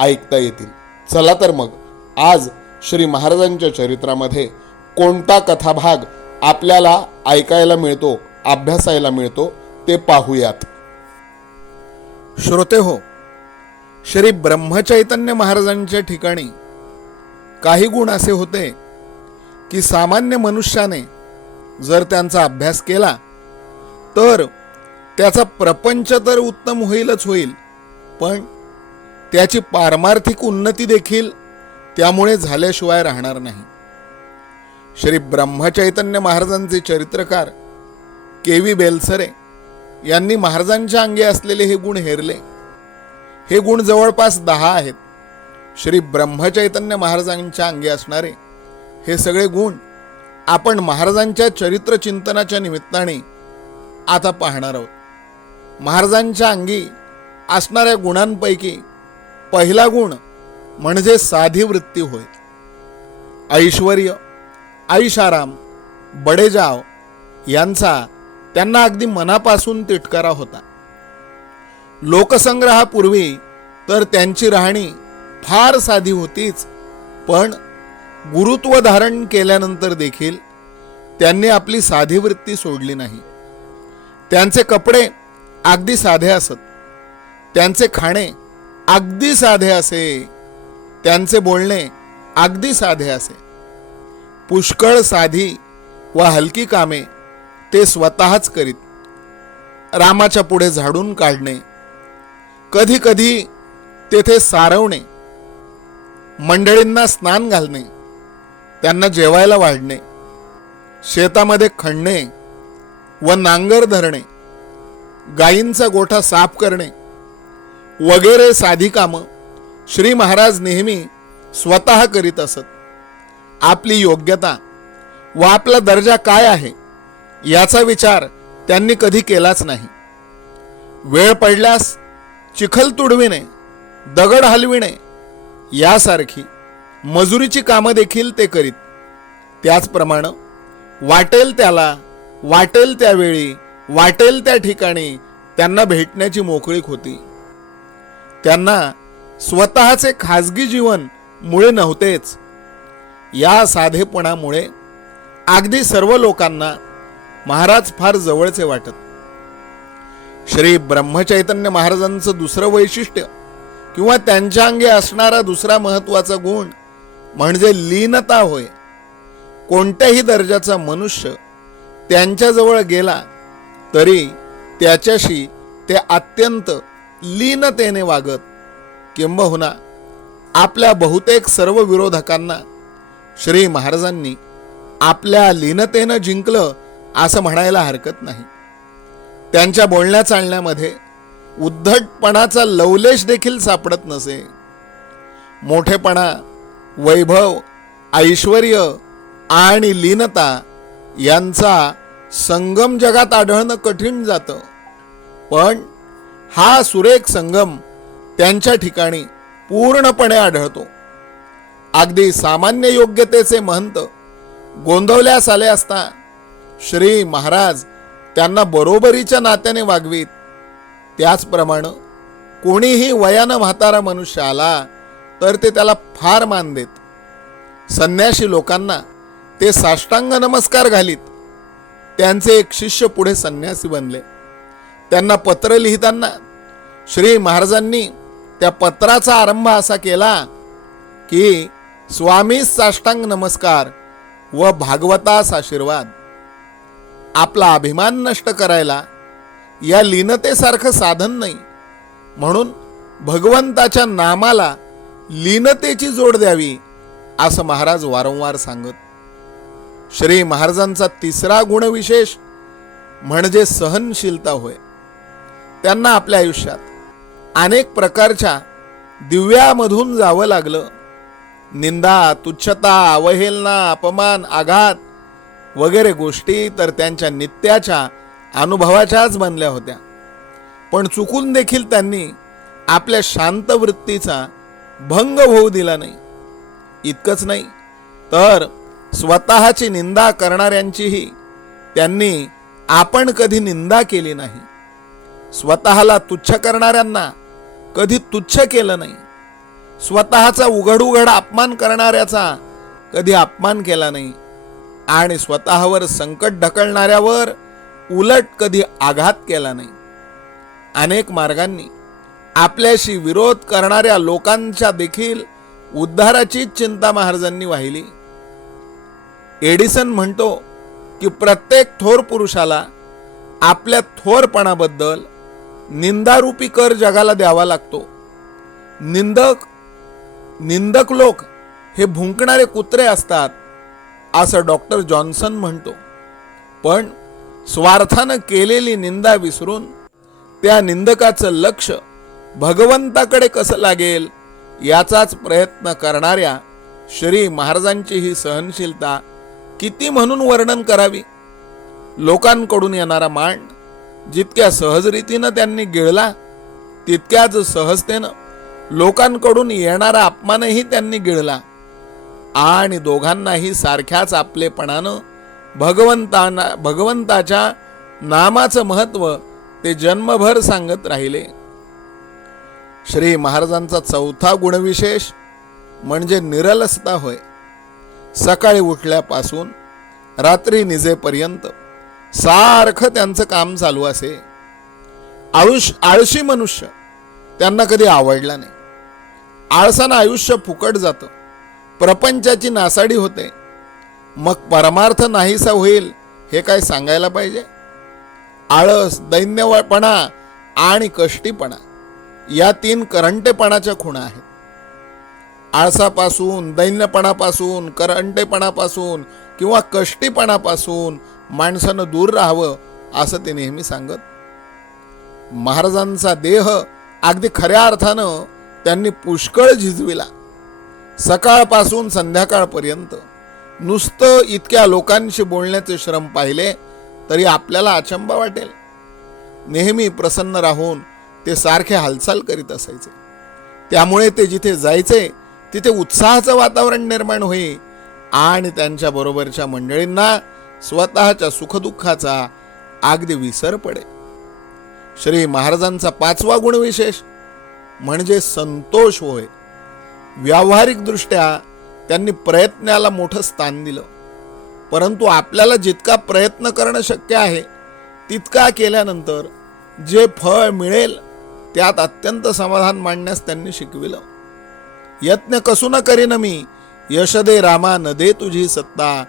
ऐकता येतील. चला तर मग आज श्री महाराजांच्या चरित्रामध्ये कोणता कथाभाग आपल्याला ऐकायला मिळतो अभ्यासायला मिळतो ते पाहूयात. श्रोते हो श्री ब्रह्मचैतन्य महाराजांच्या ठिकाणी काही गुण असे होते की सामान्य मनुष्याने जर त्यांचा अभ्यास केला तर त्याचा प्रपंच तर उत्तम होईलच होईल पण त्याची पारमार्थिक उन्नती देखील त्यामुळे झाल्याशिवाय राहणार नाही. श्री ब्रह्मचैतन्य महाराजांचे चरित्रकार के व्ही बेलसरे यांनी महाराजांच्या अंगी असलेले हे गुण हेरले. हे गुण जवळपास दहा आहेत. श्री ब्रह्मचैतन्य महाराजांच्या अंगी असणारे हे सगळे गुण आपण महाराजांच्या चरित्र चिंतनाच्या निमित्ताने आता पाहणार आहोत. महाराजांच्या अंगी असणाऱ्या गुणांपैकी पहिला गुण म्हणजे साधी वृत्ती होय. ऐश्वर्य ऐशाराम बडेजाव यांचा त्यांना अगदी मनापासून तिटकारा होता. लोकसंग्रहापूर्वी तर त्यांची राहणी फार साधी होतीच पण गुरुत्व धारण केल्यानंतर देखील त्यांनी आपली साधी वृत्ती सोडली नाही. त्यांचे कपडे अगदी साधे असत. त्यांचे खाणे अगदी साधे असे त्यांचे बोलणे अगदी साधे असे. पुष्कळ साधी व हलकी कामे ते स्वतःच करीत रामाच्या पुढे झाडून काढणे कधी कधी तेथे सारवणे मंडळींना स्नान घालणे त्यांना जेवायला वाढणे शेतामध्ये खणणे व नांगर धरणे गायींचा गोठा साफ करणे वगैरे साधी कामं श्री महाराज नेहमी स्वतः करीत असत. आपली योग्यता व आपला दर्जा काय आहे याचा विचार त्यांनी कधी केलाच नाही. वेळ पडल्यास चिखल तुडविणे दगड हलविणे यासारखी मजुरीची कामं देखील ते करीत. त्याचप्रमाणे वाटेल त्याला वाटेल त्यावेळी वाटेल त्या ठिकाणी त्यांना भेटण्याची मोकळीक होती. त्यांना स्वतःचे खाजगी जीवन मुळे नव्हतेच. या साधेपणामुळे अगदी सर्व लोकांना महाराज फार जवळचे वाटत. श्री ब्रह्मचैतन्य महाराजांचं दुसरं वैशिष्ट्य किंवा त्यांच्या अंगी असणारा दुसरा महत्त्वाचा गुण म्हणजे लीनता होय. कोणत्याही दर्जाचा मनुष्य त्यांच्याजवळ गेला तरी त्याच्याशी ते अत्यंत लीनतेने वागत किंबहुना आपल्या बहुतेक सर्व विरोधकांना श्री महाराजांनी आपल्या लीनतेनं जिंकलं असं म्हणायला हरकत नाही. त्यांच्या बोलण्या चालण्यामध्ये उद्धटपणाचा लवलेश देखील सापडत नसे. मोठेपणा वैभव ऐश्वर आणि लीनता यांचा संगम जगात आढळणं कठीण जातं. पण हा सुरेख संगम त्यांच्या ठिकाणी पूर्णपणे आढळतो. अगदी सामान्य योग्यतेचे महंत गोंधवल्यास आले असता श्री महाराज त्यांना बरोबरीच्या नात्याने वागवीत. त्याचप्रमाणे कोणीही वयानं म्हातारा मनुष्य आला तर ते त्याला फार मान देत. संन्याशी लोकांना ते साष्टांग नमस्कार घालीत. त्यांचे एक शिष्य पुढे संन्यासी बनले. त्यांना पत्र लिहिताना श्री महाराजांनी त्या पत्राचा आरंभ असा केला की स्वामी साष्टांग नमस्कार व भागवतास आशीर्वाद. आपला अभिमान नष्ट करायला या लीनतेसारखं साधन नाही. म्हणून भगवंताच्या नामाला लीनतेची जोड द्यावी असं महाराज वारंवार सांगत. श्री महाराजांचा तिसरा गुणविशेष म्हणजे सहनशीलता होय. त्यांना आपल्या आयुष्यात अनेक प्रकारच्या दिव्यामधून जावं लागलं. निंदा तुच्छता अवहेलना अपमान आघात वगैरे गोष्टी तर त्यांच्या नित्याच्या अनुभवाच्याच बनल्या होत्या. पण चुकून देखील त्यांनी आपल्या शांत वृत्तीचा भंग होऊ दिला नाही. इतकंच नाही तर स्वतःची निंदा करणाऱ्यांचीही त्यांनी आपण कधी निंदा केली नाही. स्वतःला तुच्छ करणाऱ्यांना कधी तुच्छ केलं नाही. स्वतःचा उघड उघड अपमान करणाऱ्याचा कधी अपमान केला नाही. आणि स्वतःवर संकट ढकलणाऱ्यावर उलट कधी आघात केला नाही. अनेक मार्गांनी आपल्याशी विरोध करणाऱ्या लोकांच्या देखील उद्धाराची चिंता महाराजांनी वाहिली. एडिसन म्हणतो की प्रत्येक थोर पुरुषाला आपल्या थोरपणाबद्दल निंदारूपी कर जगाला द्यावा लागतो. निंदक निंदक लोक हे भुंकणारे कुत्रे असतात असं डॉक्टर जॉन्सन म्हणतो. पण स्वार्थानं केलेली निंदा विसरून त्या निंदकाचं लक्ष भगवंताकडे कसं लागेल याचाच प्रयत्न करणाऱ्या श्री महाराजांची ही सहनशीलता किती म्हणून वर्णन करावी? लोकांकडून येणारा मांड जितक्या सहजरीतीनं त्यांनी गिळला तितक्याच सहजतेनं लोकांकडून येणारा अपमानही त्यांनी गिळला. आणि दोघांनाही सारख्याच आपलेपणानं भगवंताना भगवंताच्या नामाचं महत्त्व ते जन्मभर सांगत राहिले. श्री महाराजांचा चौथा गुणविशेष म्हणजे निरलसता होय. सकाळी उठल्यापासून रात्री निजेपर्यंत सारखं त्यांचं काम चालू असे. आळुष आळशी मनुष्य त्यांना कधी आवडला नाही. आळसानं आयुष्य फुकट जातं. प्रपंचाची नासाडी होते. मग परमार्थ नाहीसा होईल हे काय सांगायला पाहिजे? आळस दैन्यपणा आणि कष्टीपणा या तीन करंटेपणाच्या खुणा आहेत. आळसापासून दैन्यपणापासून करंटेपणापासून किंवा कष्टीपणापासून माणसानं दूर राहावं असं ते नेहमी सांगत. महाराजांचा देह अगदी खऱ्या अर्थानं त्यांनी पुष्कळ झिजविला. सकाळपासून संध्याकाळपर्यंत नुसतं इतक्या लोकांशी बोलण्याचे श्रम पाहिले तरी आपल्याला अचंबा वाटेल. नेहमी प्रसन्न राहून ते सारखे हालचाल करीत असायचे. त्यामुळे ते जिथे जायचे तिथे उत्साहाचं वातावरण निर्माण होई आणि त्यांच्या बरोबरच्या मंडळींना स्वतःच्या सुखदुःखाचा अगदी विसर पडे श्री महाराजांचा पाचवा गुणविशेष म्हणजे संतोष होय. व्यावहारिकदृष्ट्या त्यांनी प्रयत्नाला मोठं स्थान दिलं. परंतु आपल्याला जितका प्रयत्न करणं शक्य आहे तितका केल्यानंतर जे फळ मिळेल त्यात अत्यंत समाधान मांडण्यास त्यांनी शिकविलं. यत्न कसू न करीन मी. यशदे रामा न दे तुझी सत्ता.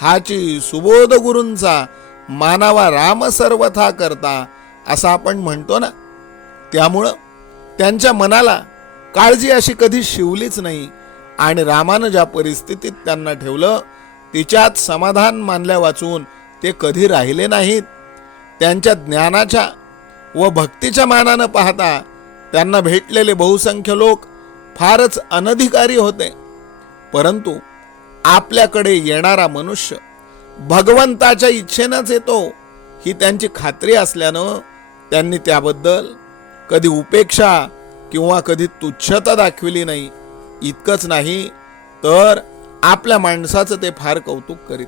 हाची सुबोध गुरूंचा मानावा राम सर्वथा करता. असं आपण म्हणतो ना. त्यामुळं त्यांच्या मनाला काळजी अशी कधी शिवलीच नाही. आणि रामानं ज्या परिस्थितीत त्यांना ठेवलं तिच्यात समाधान मानल्या वाचून ते कधी राहिले नाहीत. त्यांच्या ज्ञानाच्या व भक्तीच्या मानानं पाहता त्यांना भेटलेले बहुसंख्य लोक फारच अनधिकारी होते. परंतु आपल्याकडे येणारा मनुष्य भगवंताच्या इच्छेनंच येतो ही त्यांची खात्री असल्यानं त्यांनी त्याबद्दल कधी उपेक्षा किंवा कधी तुच्छता दाखविली नाही. इतकंच नाही तर आपल्या माणसाचं ते फार कौतुक करीत.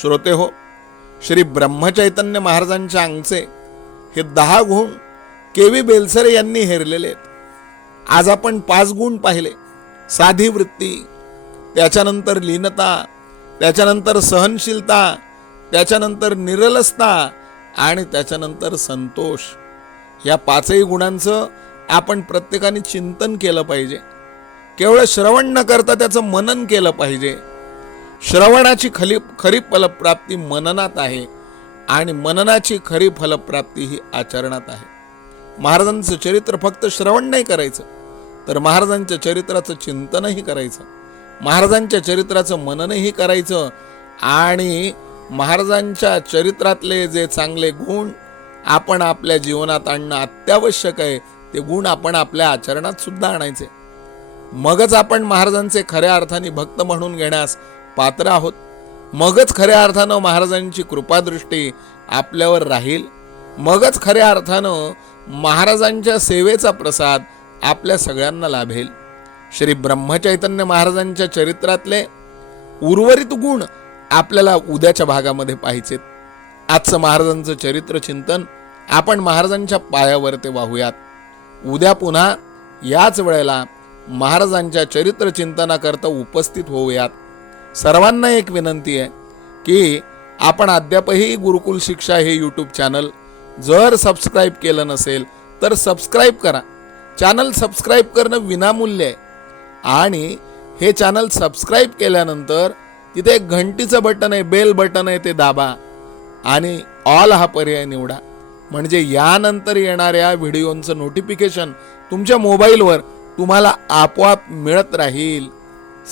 श्रोते हो श्री ब्रह्मचैतन्य महाराजांच्या अंगचे हे दहा गुण केवी बेलसरे यांनी हेरलेले आहेत. आज आपण पाच गुण पाहिले. साधी वृत्ती त्याच्यानंतर लीनता त्याच्यानंतर सहनशीलता त्याच्यानंतर निरलसता आणि त्याच्यानंतर संतोष. या पाचही गुणांचं आपण प्रत्येकाने चिंतन केलं पाहिजे. केवळ श्रवण न करता त्याचं मनन केलं पाहिजे. श्रवणाची खली खरी फलप्राप्ती मननात आहे आणि मननाची खरी फलप्राप्ती ही आचरणात आहे. महाराजांचं चरित्र फक्त श्रवण नाही करायचं. तर महाराजांच्या चरित्राचं चिंतनही करायचं. महाराजांच्या चरित्राचं मननही करायचं आणि महाराजांच्या चरित्रातले जे चांगले गुण आपण आपल्या जीवनात आणणं अत्यावश्यक आहे ते गुण आपण आपल्या आचरणात सुद्धा आणायचे. मगच आपण महाराजांचे खऱ्या अर्थाने भक्त म्हणून घेण्यास पात्र आहोत. मगच खऱ्या अर्थानं महाराजांची कृपादृष्टी आपल्यावर राहील. मगच खऱ्या अर्थानं महाराजांच्या सेवेचा प्रसाद आपल्या सगळ्यांना लाभेल श्री ब्रह्मचैतन्य महाराजांच्या चरित्रातले उर्वरित गुण आपल्याला उद्याच्या भागामध्ये पाहिजेत आजचं महाराजांचं चरित्र चिंतन आपण महाराजांच्या पायावर ते वाहूयात. उद्या पुन्हा याच वेळेला महाराजांच्या चरित्र चिंतनाकरता उपस्थित होऊयात. सर्वांना एक विनंती आहे की आपण अद्यापही गुरुकुल शिक्षा हे यूट्यूब चॅनल जर सबस्क्राईब केलं नसेल तर सबस्क्राईब करा. चॅनल सबस्क्राईब करणं विनामूल्य आहे. आणि हे चॅनल सबस्क्राईब केल्यानंतर तिथे एक घंटीचं बटन आहे बेल बटन आहे ते दाबा. आणि ऑल हा पर्याय निवडा. म्हणजे यानंतर येणाऱ्या व्हिडिओंचं नोटिफिकेशन तुमच्या मोबाईलवर तुम्हाला आपोआप मिळत राहील.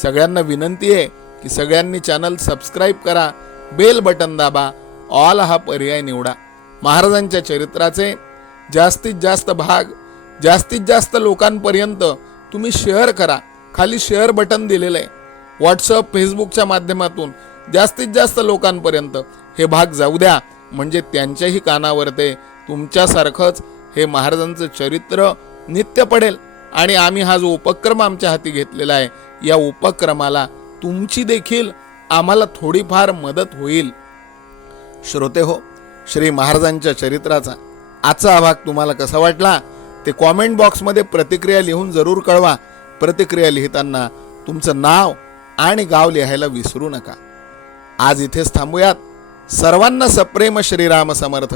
सगळ्यांना विनंती आहे की सगळ्यांनी चॅनल सबस्क्राईब करा बेल बटन दाबा ऑल हा पर्याय निवडा. महाराजांच्या चरित्राचे जास्तीत जास्त भाग जास्तीत जास्त लोकांपर्यंत तुम्ही शेअर करा. खाली शेअर बटन दिलेलं आहे. व्हॉट्सअप फेसबुकच्या माध्यमातून जास्तीत जास्त लोकांपर्यंत हे भाग जाऊ द्या. म्हणजे त्यांच्याही कानावर ते तुमच्यासारखंच हे महाराजांचं चरित्र नित्य पडेल. आणि आम्ही हा जो उपक्रम आमच्या हाती घेतलेला आहे या उपक्रमाला तुमची देखील आम्हाला थोडीफार मदत होईल. श्रोते हो श्री महाराजांच्या चरित्राचा आजचा भाग तुम्हाला कसा वाटला? ते कॉमेंट बॉक्समध्ये प्रतिक्रिया लिहून जरूर कळवा. प्रतिक्रिया लिहिताना तुमचं नाव आणि गाव लिहायला विसरू नका. आज इथेच थांबूयात. सर्वांना सप्रेम श्रीराम समर्थ.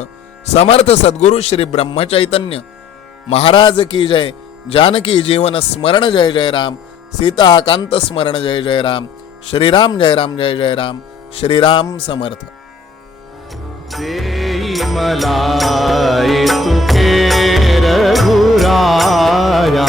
समर्थ सद्गुरु श्री ब्रह्मचैतन्य. महाराज की जय जानकी जीवन स्मरण जय जय राम. सीताकांत स्मरण जय जय राम. श्रीराम जय राम जय जय राम. श्रीराम समर्थ. मला तुके रघुराया